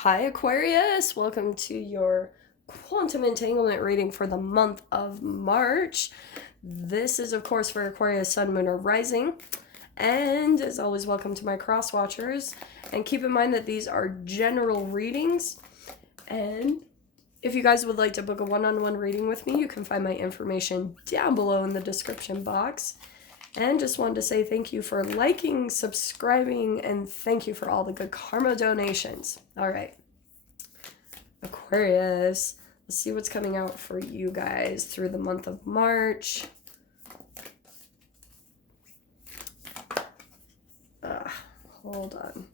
Hi, Aquarius! Welcome to your quantum entanglement reading for the month of March. This is, of course, for Aquarius, Sun, Moon, or Rising. And as always, welcome to my cross watchers. And keep in mind that these are general readings. And if you guys would like to book a one-on-one reading with me, you can find my information down below in the description box. And just wanted to say thank you for liking, subscribing, and thank you for all the good karma donations. All right. Aquarius, let's see what's coming out for you guys through the month of March. Hold on.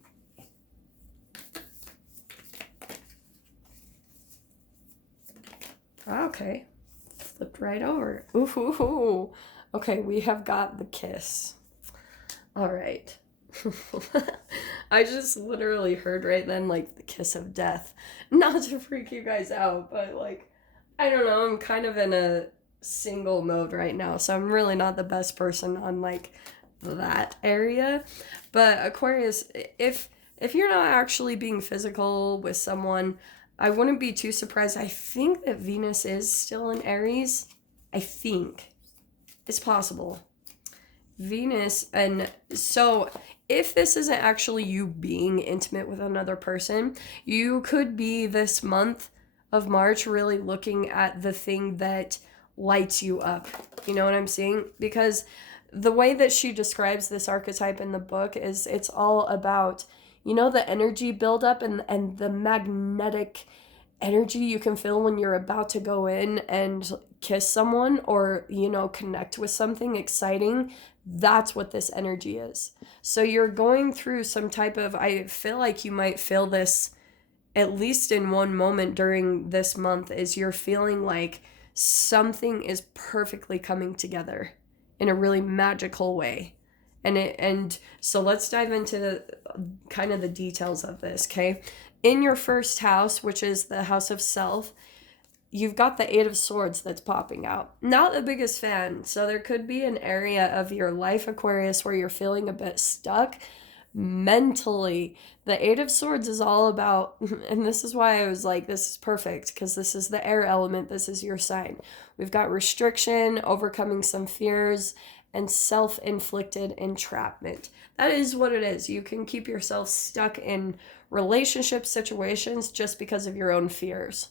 Okay. Flipped right over. Ooh. Okay, we have got the kiss. All right. I just literally heard right then, like, the kiss of death. Not to freak you guys out, but, like, I don't know, I'm kind of in a single mode right now, so I'm really not the best person on, like, that area. But Aquarius, if you're not actually being physical with someone, I wouldn't be too surprised. I think that Venus is still in Aries. I think. It's possible. Venus, and so if this isn't actually you being intimate with another person, you could be this month of March really looking at the thing that lights you up. You know what I'm saying? Because the way that she describes this archetype in the book is it's all about, you know, the energy buildup and the magnetic energy you can feel when you're about to go in and kiss someone or, you know, connect with something exciting. That's what this energy is. So you're going through some type of, I feel like you might feel this at least in one moment during this month, is you're feeling like something is perfectly coming together in a really magical way. And so let's dive into the kind of the details of this, okay? In your first house, which is the house of self, you've got the Eight of Swords that's popping out. Not the biggest fan, so there could be an area of your life, Aquarius, where you're feeling a bit stuck mentally. The Eight of Swords is all about, and this is why I was like, this is perfect, because this is the air element, this is your sign. We've got restriction, overcoming some fears, and self-inflicted entrapment. That is what it is. You can keep yourself stuck in relationship situations just because of your own fears.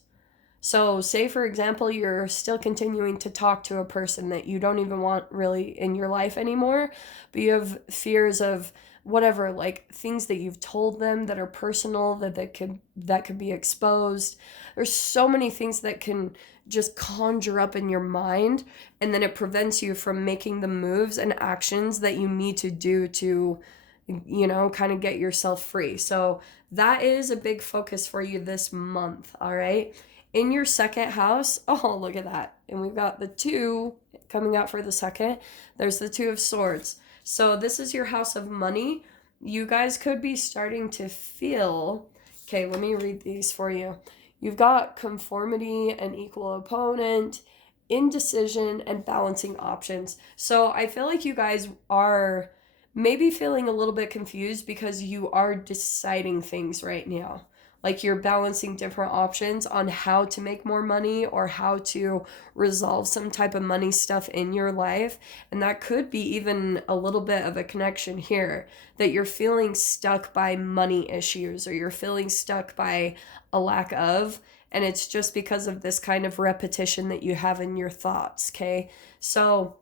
So say, for example, you're still continuing to talk to a person that you don't even want really in your life anymore, but you have fears of whatever, like things that you've told them that are personal, that could be exposed. There's so many things that can just conjure up in your mind, and then it prevents you from making the moves and actions that you need to do to, you know, kind of get yourself free. So that is a big focus for you this month, all right? In your second house, oh, look at that. And we've got the two coming out for the second. There's the Two of Swords. So this is your house of money. You guys could be starting to feel, okay, let me read these for you. You've got conformity and equal opponent, indecision, and balancing options. So I feel like you guys are maybe feeling a little bit confused because you are deciding things right now. Like you're balancing different options on how to make more money or how to resolve some type of money stuff in your life. And that could be even a little bit of a connection here, that you're feeling stuck by money issues or you're feeling stuck by a lack of. And it's just because of this kind of repetition that you have in your thoughts, okay? So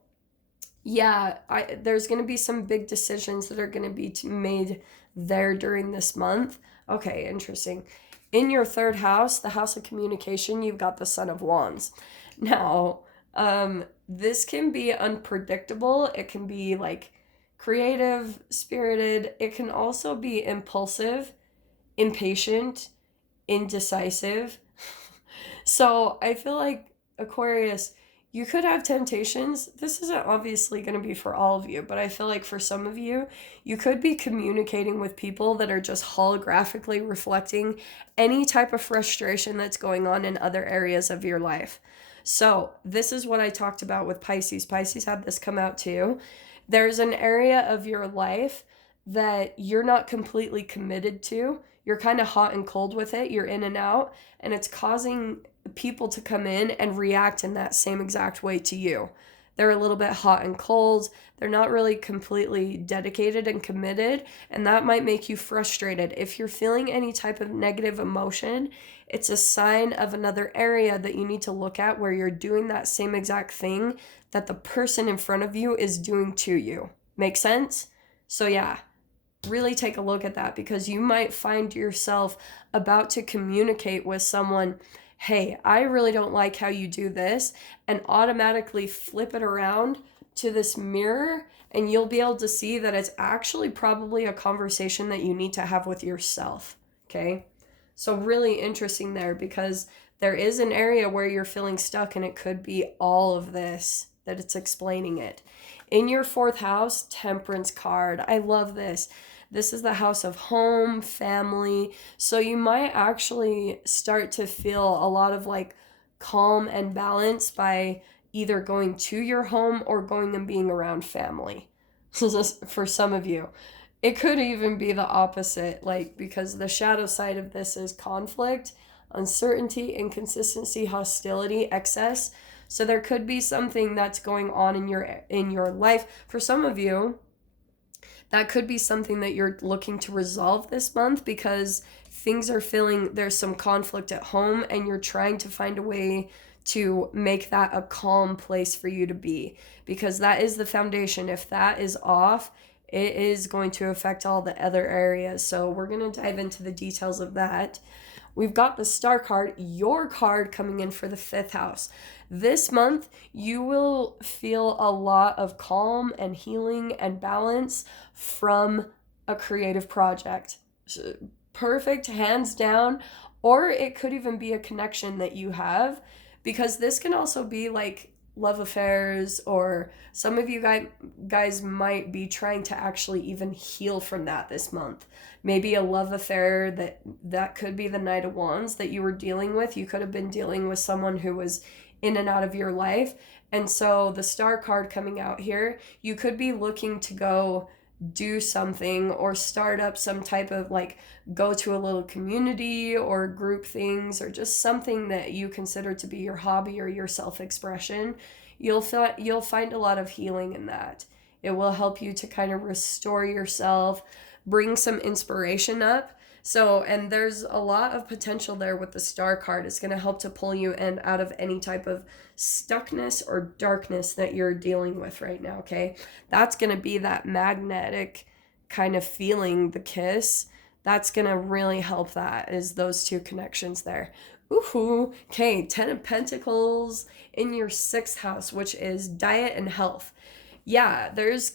yeah, there's going to be some big decisions that are going to be made there during this month. Okay, interesting. In your third house, the house of communication, you've got the Son of Wands. Now, this can be unpredictable. It can be like creative, spirited. It can also be impulsive, impatient, indecisive. So I feel like Aquarius, you could have temptations. This isn't obviously going to be for all of you, but I feel like for some of you, you could be communicating with people that are just holographically reflecting any type of frustration that's going on in other areas of your life. So, this is what I talked about with Pisces. Pisces had this come out too. There's an area of your life that you're not completely committed to. you're kind of hot and cold with it. You're in and out, and it's causing people to come in and react in that same exact way to you. They're a little bit hot and cold. They're not really completely dedicated and committed, and that might make you frustrated. If you're feeling any type of negative emotion, it's a sign of another area that you need to look at where you're doing that same exact thing that the person in front of you is doing to you. Make sense? So yeah, really take a look at that, because you might find yourself about to communicate with someone, hey, I really don't like how you do this, and automatically flip it around to this mirror, and you'll be able to see that it's actually probably a conversation that you need to have with yourself, okay? So really interesting there, because there is an area where you're feeling stuck, and it could be all of this that it's explaining it. In your 4th house, Temperance card. I love this. This is the house of home, family. So you might actually start to feel a lot of like calm and balance by either going to your home or going and being around family. For some of you. It could even be the opposite, like, because the shadow side of this is conflict, uncertainty, inconsistency, hostility, excess. So there could be something that's going on in your life. For some of you, that could be something that you're looking to resolve this month, because things are feeling there's some conflict at home, and you're trying to find a way to make that a calm place for you to be, because that is the foundation. If that is off, it is going to affect all the other areas. So we're going to dive into the details of that. We've got the Star card, your card, coming in for the 5th house. This month, you will feel a lot of calm and healing and balance from a creative project. Perfect, hands down. Or it could even be a connection that you have, because this can also be like love affairs, or some of you guys might be trying to actually even heal from that this month. Maybe a love affair that could be the Knight of Wands that you were dealing with. You could have been dealing with someone who was in and out of your life. And so the Star card coming out here, you could be looking to go do something or start up some type of like go to a little community or group things, or just something that you consider to be your hobby or your self-expression. You'll find a lot of healing in that. It will help you to kind of restore yourself, bring some inspiration up. So, and there's a lot of potential there with the Star card. It's going to help to pull you in out of any type of stuckness or darkness that you're dealing with right now, okay? That's going to be that magnetic kind of feeling, the kiss. That's going to really help. That is those two connections there. Ooh, okay, 10 of Pentacles in your 6th house, which is diet and health. Yeah, there's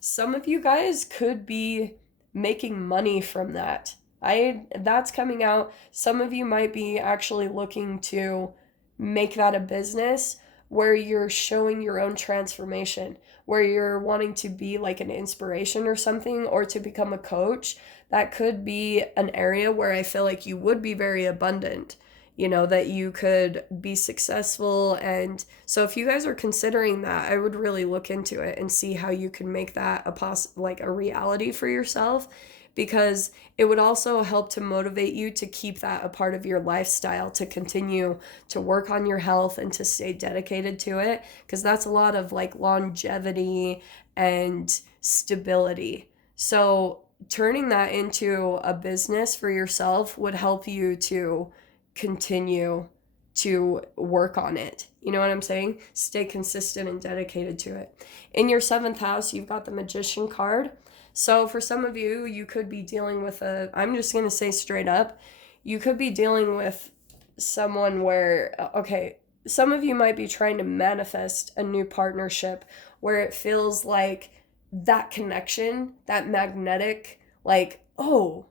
some of you guys could be making money from that. That's coming out. Some of you might be actually looking to make that a business where you're showing your own transformation, where you're wanting to be like an inspiration or something, or to become a coach. That could be an area where I feel like you would be very abundant, that you could be successful. And so if you guys are considering that, I would really look into it and see how you can make that a reality for yourself, because it would also help to motivate you to keep that a part of your lifestyle, to continue to work on your health and to stay dedicated to it, because that's a lot of like longevity and stability. So turning that into a business for yourself would help you to continue to work on it. You know what I'm saying? Stay consistent and dedicated to it. In your 7th house, you've got the Magician card. So for some of you, you could be dealing with I'm just going to say straight up, you could be dealing with someone where, okay, some of you might be trying to manifest a new partnership where it feels like that connection, that magnetic, like, oh,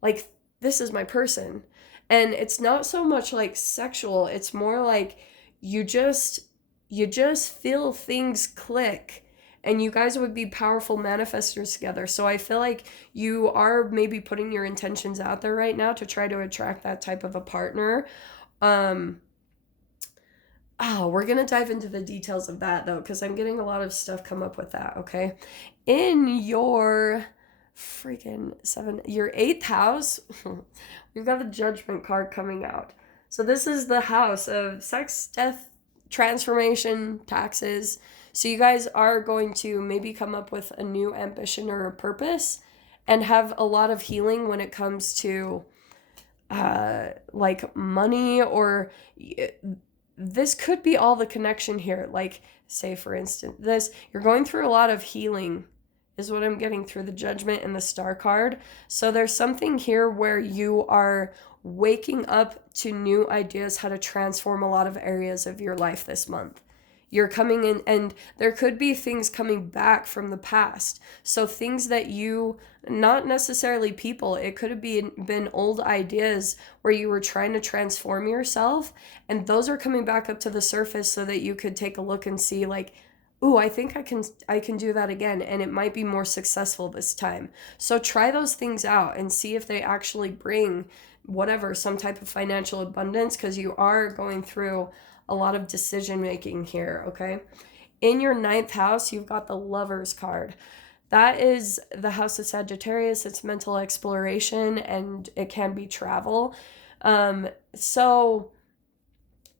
like this is my person. And it's not so much like sexual, it's more like you just feel things click, and you guys would be powerful manifestors together. So I feel like you are maybe putting your intentions out there right now to try to attract that type of a partner. We're going to dive into the details of that though, because I'm getting a lot of stuff come up with that, okay? In your freaking 7, your 8th house. We've got the Judgment card coming out. So this is the house of sex, death, transformation, taxes. So you guys are going to maybe come up with a new ambition or a purpose and have a lot of healing when it comes to like money, or this could be all the connection here. Like, say for instance, this, you're going through a lot of healing is what I'm getting through the Judgment and the Star card. So there's something here where you are waking up to new ideas how to transform a lot of areas of your life this month. You're coming in, and there could be things coming back from the past. So things that you, not necessarily people, it could have been old ideas where you were trying to transform yourself, and those are coming back up to the surface so that you could take a look and see like, ooh, I think I can do that again, and it might be more successful this time. So try those things out and see if they actually bring whatever, some type of financial abundance, because you are going through a lot of decision making here, okay? In your 9th house, you've got the Lovers card. That is the house of Sagittarius. It's mental exploration, and it can be travel. So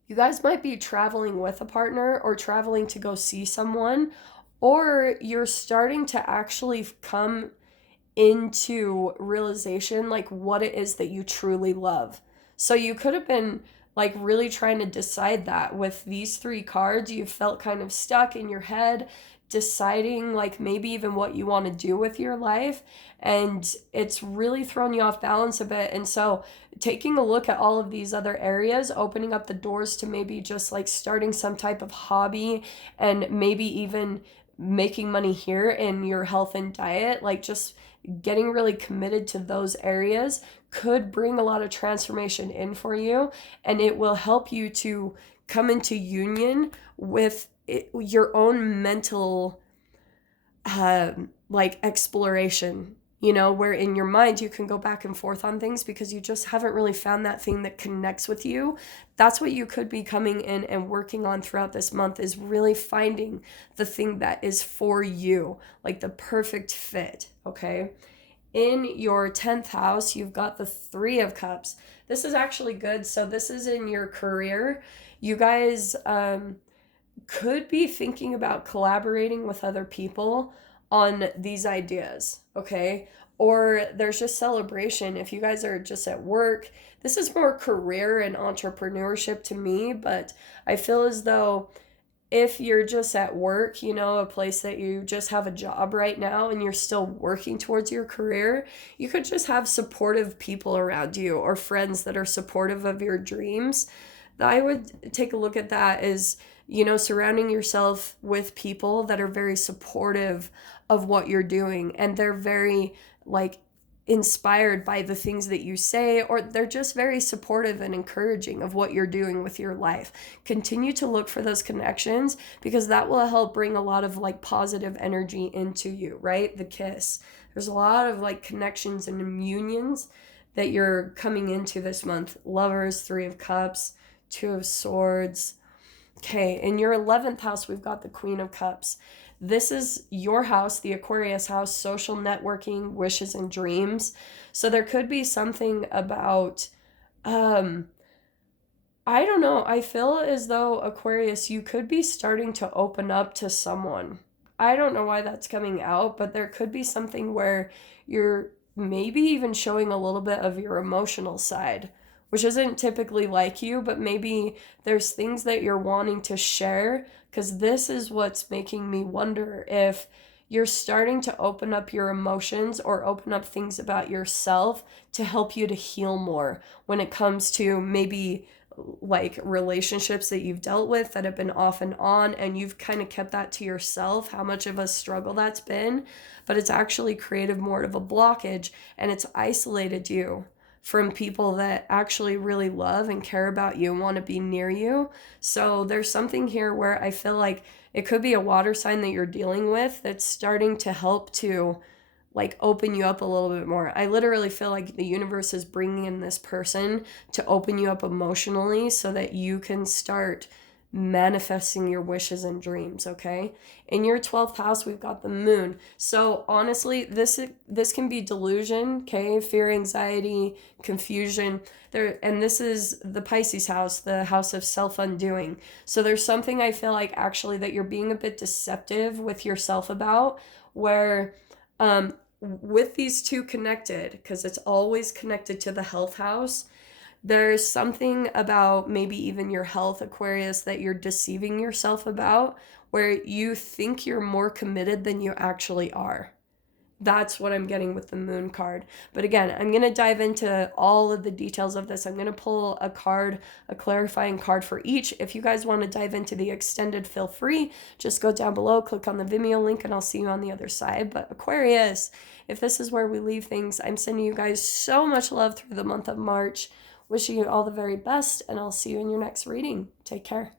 you guys might be traveling with a partner or traveling to go see someone, or you're starting to actually come into realization like what it is that you truly love. So you could have been like really trying to decide that with these 3 cards. You felt kind of stuck in your head deciding like maybe even what you want to do with your life, and it's really thrown you off balance a bit. And so taking a look at all of these other areas, opening up the doors to maybe just like starting some type of hobby, and maybe even making money here in your health and diet, like just getting really committed to those areas could bring a lot of transformation in for you, and it will help you to come into union with your own mental like exploration, you know, where in your mind you can go back and forth on things because you just haven't really found that thing that connects with you. That's what you could be coming in and working on throughout this month, is really finding the thing that is for you, like the perfect fit, okay? In your 10th house, you've got the 3 of Cups. This is actually good. So this is in your career. You guys could be thinking about collaborating with other people on these ideas, okay? Or there's just celebration. If you guys are just at work, this is more career and entrepreneurship to me, but I feel as though if you're just at work, you know, a place that you just have a job right now and you're still working towards your career, you could just have supportive people around you or friends that are supportive of your dreams. I would take a look at that as, you know, surrounding yourself with people that are very supportive of what you're doing, and they're very like inspired by the things that you say, or they're just very supportive and encouraging of what you're doing with your life. Continue to look for those connections, because that will help bring a lot of like positive energy into you, right? The Kiss. There's a lot of like connections and unions that you're coming into this month. Lovers, 3 of Cups, 2 of Swords. Okay, in your 11th house, we've got the Queen of Cups. This is your house, the Aquarius house, social networking, wishes, and dreams. So there could be something about, I don't know, I feel as though, Aquarius, you could be starting to open up to someone. I don't know why that's coming out, but there could be something where you're maybe even showing a little bit of your emotional side, which isn't typically like you, but maybe there's things that you're wanting to share, because this is what's making me wonder if you're starting to open up your emotions or open up things about yourself to help you to heal more when it comes to maybe like relationships that you've dealt with that have been off and on, and you've kind of kept that to yourself, how much of a struggle that's been, but it's actually created more of a blockage, and it's isolated you from people that actually really love and care about you and want to be near you. So there's something here where I feel like it could be a water sign that you're dealing with that's starting to help to like open you up a little bit more. I literally feel like the universe is bringing in this person to open you up emotionally so that you can start manifesting your wishes and dreams, okay? In your 12th house, we've got the moon. So honestly, this can be delusion, okay? Fear, anxiety, confusion. And this is the Pisces house, the house of self-undoing. So there's something I feel like actually that you're being a bit deceptive with yourself about, where with these two connected, because it's always connected to the health house, there's something about maybe even your health, Aquarius, that you're deceiving yourself about, where you think you're more committed than you actually are. That's what I'm getting with the moon card. But again, I'm going to dive into all of the details of this. I'm going to pull a card, a clarifying card for each. If you guys want to dive into the extended, feel free. Just go down below, click on the Vimeo link, and I'll see you on the other side. But Aquarius, if this is where we leave things, I'm sending you guys so much love through the month of March. Wishing you all the very best, and I'll see you in your next reading. Take care.